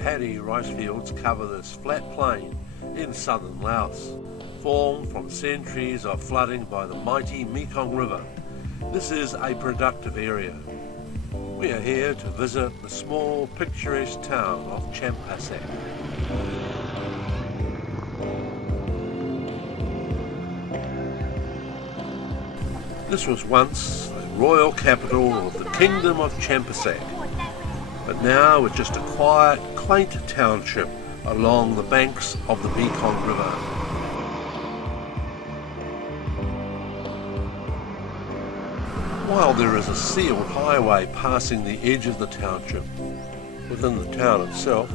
Paddy rice fields cover this flat plain in southern Laos, formed from centuries of flooding by the mighty Mekong River. This is a productive area. We are here to visit the small picturesque town of Champasak. This was once the royal capital of the Kingdom of Champasak, but now it's just a quiet, quaint township along the banks of the Mekong River. While there is a sealed highway passing the edge of the township, within the town itself,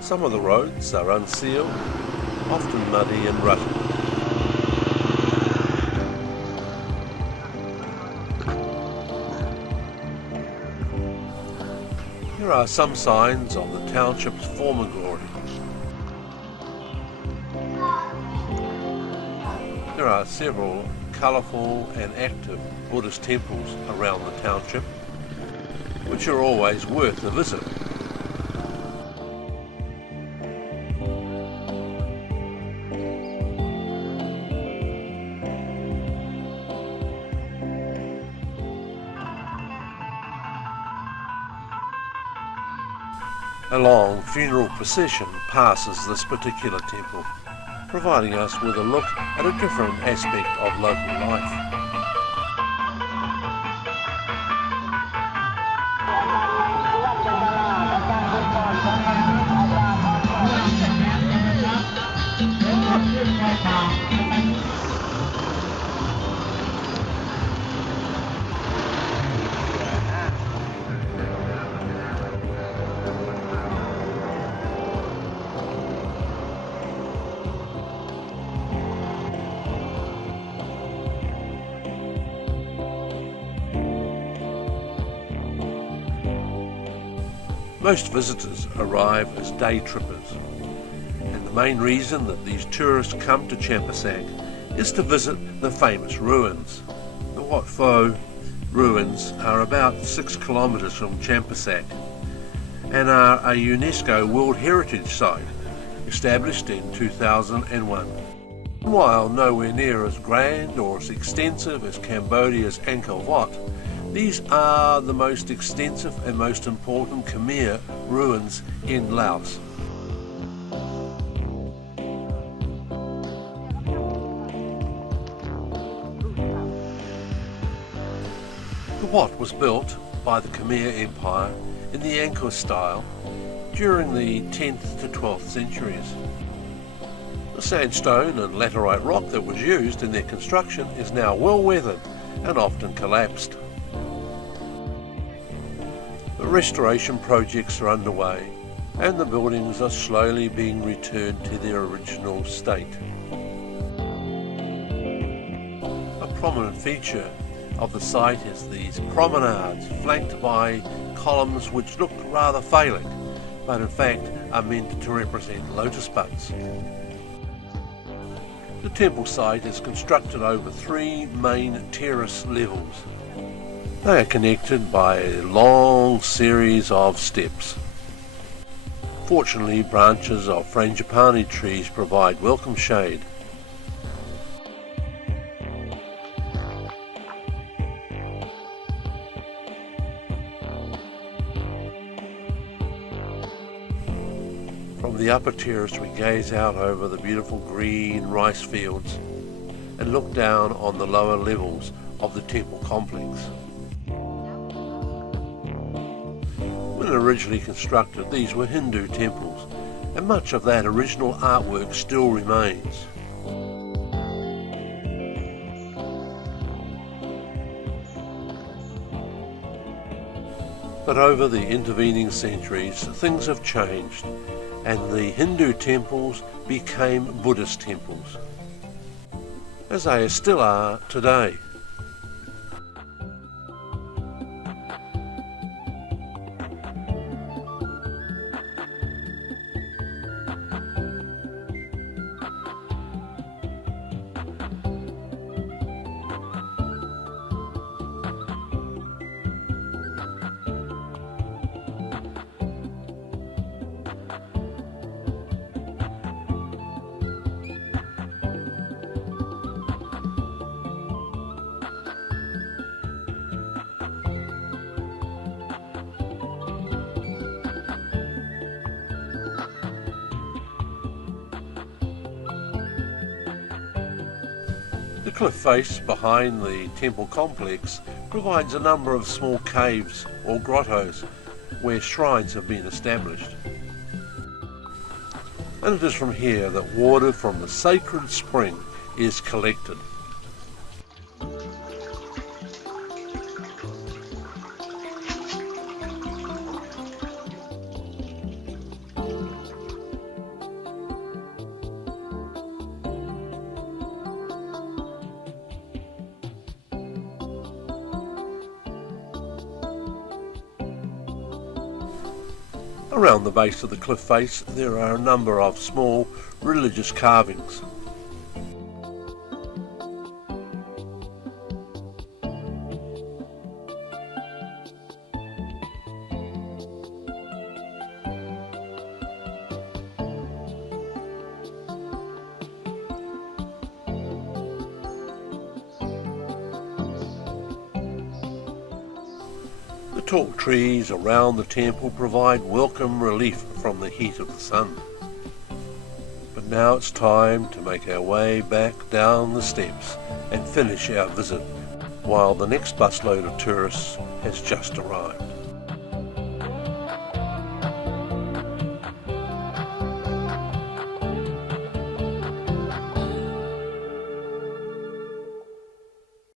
some of the roads are unsealed, often muddy and rutted. Here are some signs of the township's former glory. There are several colourful and active Buddhist temples around the township, which are always worth a visit. A long funeral procession passes this particular temple, providing us with a look at a different aspect of local life. Most visitors arrive as day trippers, and the main reason that these tourists come to Champasak is to visit the famous ruins. The Wat Phou ruins are about 6 kilometres from Champasak and are a UNESCO World Heritage Site established in 2001. While nowhere near as grand or as extensive as Cambodia's Angkor Wat, these are the most extensive and most important Khmer ruins in Laos. The Wat was built by the Khmer Empire in the Angkor style during the 10th to 12th centuries. The sandstone and laterite rock that was used in their construction is now well weathered and often collapsed. The restoration projects are underway and the buildings are slowly being returned to their original state. A prominent feature of the site is these promenades flanked by columns which look rather phallic, but in fact are meant to represent lotus buds. The temple site is constructed over 3 main terrace levels. They are connected by a long series of steps. Fortunately, branches of frangipani trees provide welcome shade. From the upper terrace we gaze out over the beautiful green rice fields and look down on the lower levels of the temple complex. When originally constructed, these were Hindu temples, and much of that original artwork still remains. But over the intervening centuries, things have changed, and the Hindu temples became Buddhist temples, as they still are today. cliff face behind the temple complex provides a number of small caves or grottos where shrines have been established. And it is from here that water from the sacred spring is collected. Around the base of the cliff face there are a number of small religious carvings. The tall trees around the temple provide welcome relief from the heat of the sun. But now it's time to make our way back down the steps and finish our visit, while the next busload of tourists has just arrived.